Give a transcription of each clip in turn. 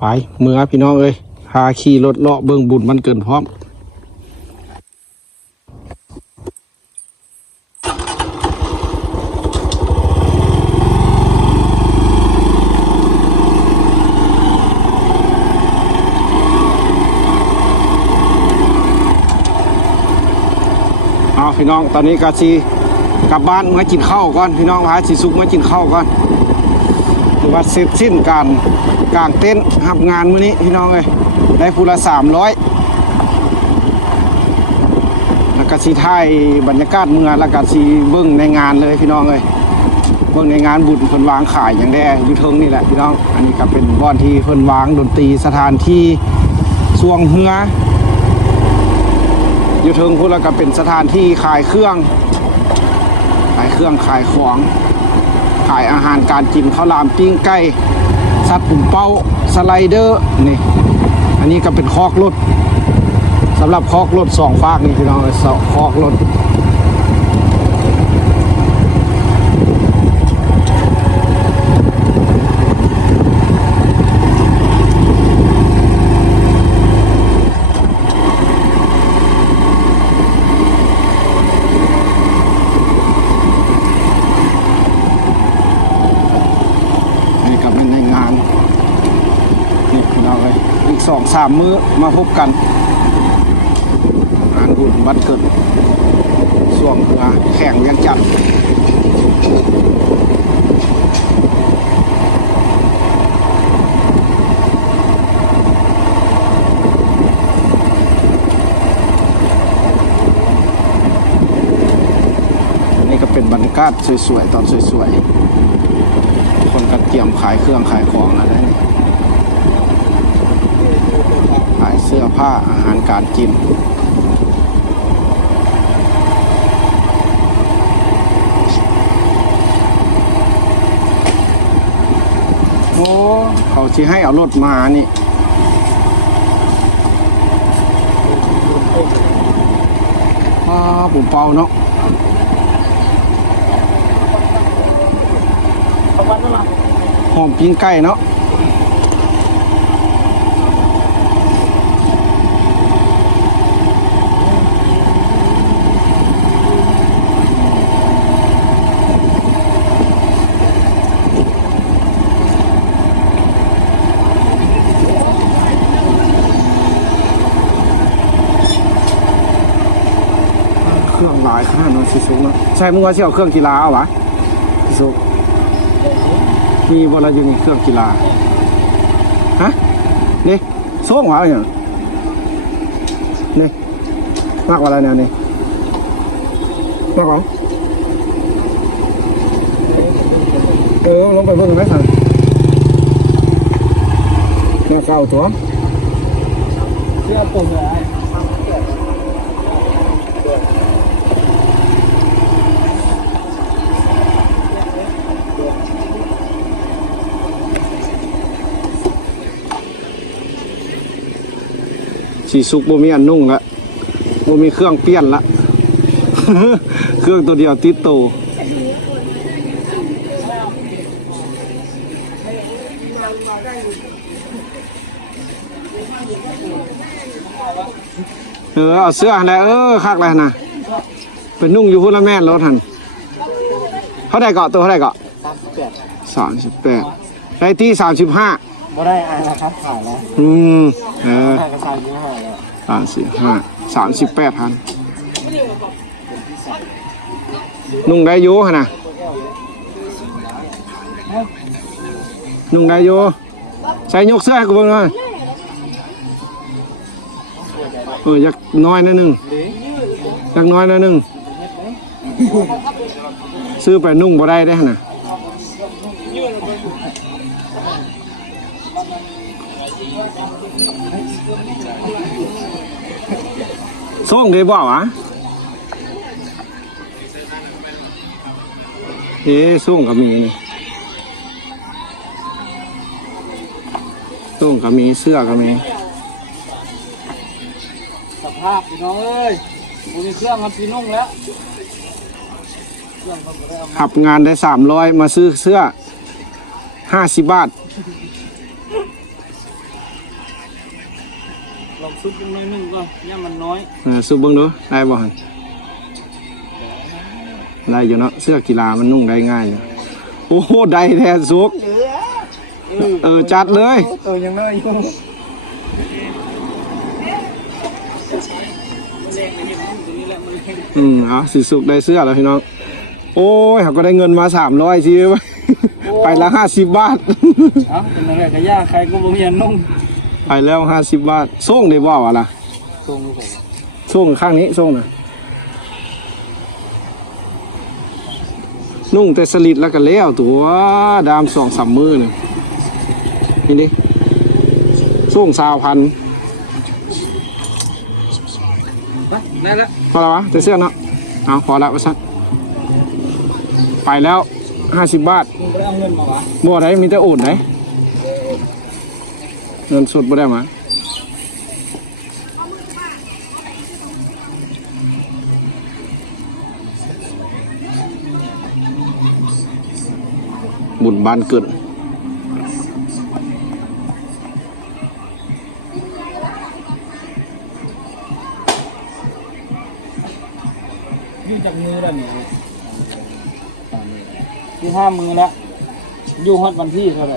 ไปเมื่อพี่น้องเอ้ยพาขี่รถเลาะเบิ่งบุญมันเกินพร้อมเอาพี่น้องตอนนี้กะชีกลับบ้านมากินข้าวก่อนพี่น้องพาสิสุกมากินข้าวก่อนหรือว่าเสร็จสิ้นการกางเต็นท์ทำงานมื้อนี้พี่น้องเอ้ยได้ผู้ละ300แล้วก็สิถ่ายบรรยากาศเมืองแล้วก็สิเบิ่งในงานเลยพี่น้องเอ้ยเบิ่งในงานบุญเพิ่นวางขายอย่างแด้อยู่เทิงนี่แหละพี่น้องอันนี้ก็เป็นบ่อนที่เพิ่นวางดนตรีสถานที่สวงเฮืออยู่เทิงพุ่นแล้วก็เป็นสถานที่ขายเครื่องขายของขายอาหารการกินข้าวหลามปิ้งไก่สัตว์ปุ่มเป้าสไลเดอร์นี่อันนี้ก็เป็นคอกรถสำหรับคอกรถ2 ฝากนี่พี่น้องคอกรถอีก2-3 มื้อมาพบกันงานบุญวันเกิดส่วงเรือแข่งเวียงจันทร์นี่ก็เป็นบรรยากาศสวยๆตอนสวยๆคนก็เตรียมขายเครื่องขายของอะไรนี่ขายเสื้อผ้าอาหารการกินโอ้เขาสิให้เอารถมานี่ผมเป่าเนาะหอมปิ้งไก่เนาะเครื่องลายขนาดนั้นสิสุกเนาะใช่มึงว่าสิเอาเครื่องกีฬาเอาวะสิสุกมีบอลอยู่ในเครื่องกีฬาฮะนี่ส่งหวะอย่างนี่มากกว่าอะไรเนี่ยนี่มากกว่าลงไปเบิ่งไหมครับแม่เก่าตัวเสื้อปุ่มเลยสีสุกบ่มีอันนุ่งละบ่มีเครื่องเปลี่ยนละ เครื่องตัวเดียวติดโตเอาเสื้อแล้วคักเลยนะเป็นนุ่งอยู่พุ่นละแม่รถหันเท่าไหร่เกาะตัวเท่าไหร่เกาะ38ได้ที่35บ่ได้อ่านนะครับขายแล้วขายกระชายยี่ห้อแล้ว38,000นุ่งได้โย่ฮะนะนุ่งได้โย่ใส่ยกเสื้อให้กูเบิ่งหน่อยอยากน้อยนิดนึงอยากน้อยนิดนึงซื้อไปนุ่งบ่ได้ได้ฮะนะส่งได้บ่าวะส่งกับมีนี่ส่งกับมีเสื้อกับมีสภาพพี่น้องเอ้ยมีเครื่องครับพี่นุ่งแล้วขับงานได้300มาซื้อเสื้อ50 บาท ลองซุปน้อยนึงก็ย่ามันน้อย ซุปเบิ่งดูได้บ่หั่นได้อยู่เนาะเสื้อกีฬามันนุ่งได้ง่ายอยู่โอ้โหได้แท้สุกจัดเลยตัวยังน้อยอยู่เอาสิสุกได้เสื้อแล้วพี่น้องโอ้ยเขาก็ได้เงินมา300สิไปละ50 บาทเป็นอะไรก็ยากใครก็บ่มีอันนุ่งไปแล้ว50 บาทส่งได้บ่วะล่ะส่งข้างนี้ส่งน่ะนุ่งแต่สลิดแล้วก็แล้วตัวดาม 2-3 มื้อนี่นี่ดิส่ง20,000ได้แล้วพอแล้ววะแต่เสื้อเนาะเอาพอแล้วว่าซั่นไปแล้ว50 บาทมึงได้เอาเงินมาวะบ่ได้มีแต่โอนได้เงินสดบ่ได้มาบุญบ้านเกิดอยู่จากมือแล้วเนี่ยที่5 มือแล้วอยู่ฮอดวันที่เท่าไหร่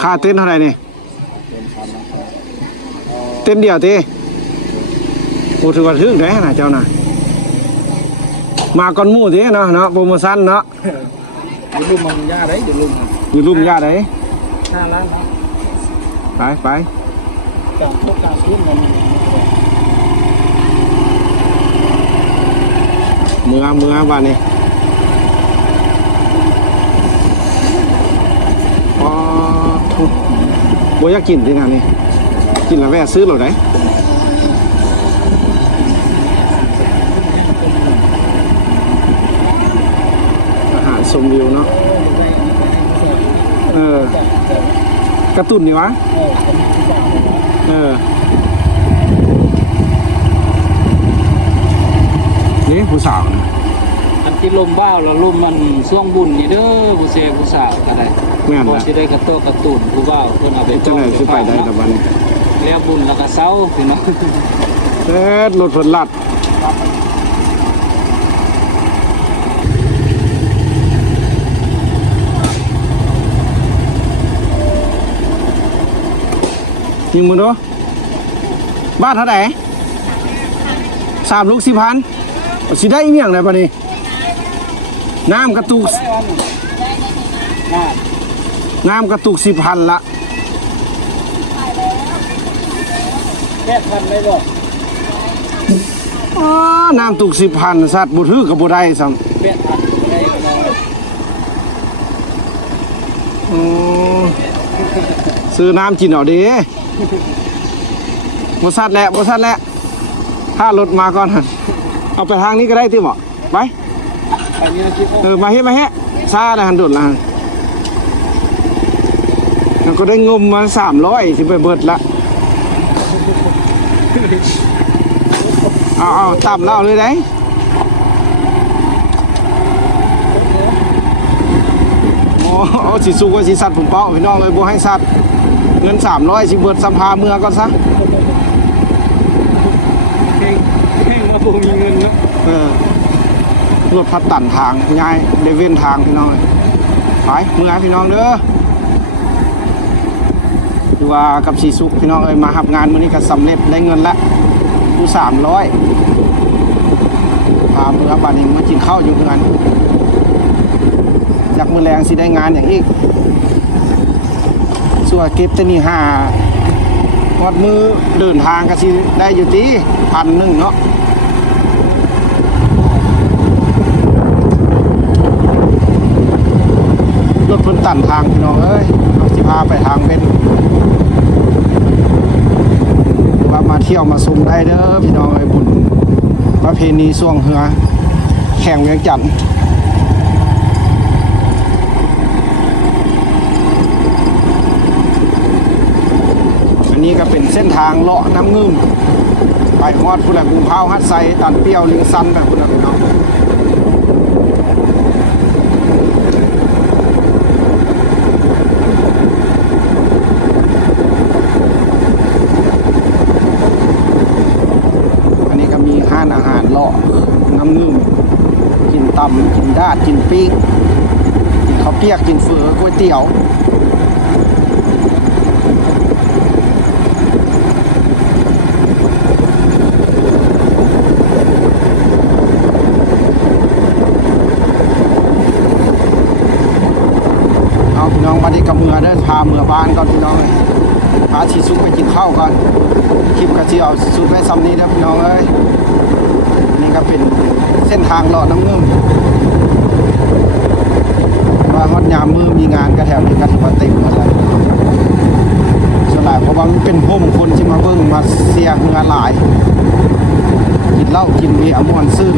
ค่าเต้นเท่าไหร่นี่เต้นเดียวตีโอ้ถือว่าถึงได้นะเจ้าน่ะมาก่อนหมู่ตีเนาะโปรโมชั่นเนาะอยู่ลุ่มมันยาได้อยู่ลุ่มอยู่ลุ่มยาได้5 ล้านเนาะไปจากพวกการขึ้นมันเมื่อบ้านนี้บ่อยากกินที่นั่นนี่กินแล้วแวะซื้อหรอได้อาหารชมวิวเนาะกระตุ้นนี่วะนี่ผู้สาวอันที่ลมบ้าแล้วลมมันช่วงบุญนี่เด้อผู้เสียผู้สาวอะไรแม่น บ่สิได้กระโตกระตุ้นผู้บ่าวเพิ่นเอาไปจังได๋สิไปได้กับบัดนี้แล้วบุญแล้วก็เซาพี่น้องรถเพิ่นลัดยิงมึงดูบ้านเท่าไหร่3 ลูก 10,000สิได้อีหยังได้บัดนี้น้ำกระตุก10,000ละ8,000ได้บ่น้ำตุก10,000สัตว์บ่ถือกับบ่ได้ซ้ำ8,000ได้ซื้อน้ำกินเอาเด้บ่สัตว์แหละถ้ารถมาก่อนเอาไปทางนี้ก็ได้ติบ่ไปมาเฮ็ดซาแล้วหันโดดละแล้วก็ได้งมมา300สิไปเบิดละเอาต่ำเล่าเลยได้เอาสิสุกว่าสิสัตว์ผมเป้าพี่น้องเลยบ่ให้สัตว์เงิน300สิเบิดสัมภาเมื่อก่อนซะแห้งมาบ่มีเงินเนาะรถพัดตันทางย้ายเดเว้นทางพี่น้องไปเมื่อพี่น้องเด้อดูว่ากับสีสุกพี่น้องมาหับงานมื้อนี้ก็สำเร็จได้เงินละอยู่300พาเมื่อบ้านนี้มากินข้าวอยู่เพื่อนจากมื้อแรงสิได้งานอย่างอีกส่วนเก็บแต่นี่5วัดมือเดินทางก็สิได้อยู่ที่1,000เนาะรถเพิ่นตันทางพี่น้องเอ้ยเราสิพาไปทางเป็นว่ามาเที่ยวมาชมได้เด้อพี่น้องเอ้ยบุญประเพณีช่วงเหือแข่งเวียงจันทน์อันนี้ก็เป็นเส้นทางเลาะน้ำงึมไปฮอดพุ่นละกรุงพร้าวฮัดไซตันเปี้ยวลิงซันไปพุ่นละพี่น้อง ดาดกินปิ้งกินข้าวเปียกกินเฝอก๋วยเตี๋ยวเอาพี่น้องวันนี้กับเมือเดินพาเมือบ้านก่อนพี่น้องเลยพาชีซุกไปกินข้าวก่อนคลิปกะที่เอาสุดไว้ซ้ำนี้นะพี่น้องเอ้ยนี่ก็เป็นเส้นทางเลาะน้ำเงิมว่าฮอดยามมือมีงานกระแถวนี้ก็ถือว่าเต็มหมดแล้วส่วนหลายเพราะว่ามันเป็นห่มคนที่มาเบิ่งมาเสียเงินหลายกินเหล้ากินเบียร์ม่วนซื่น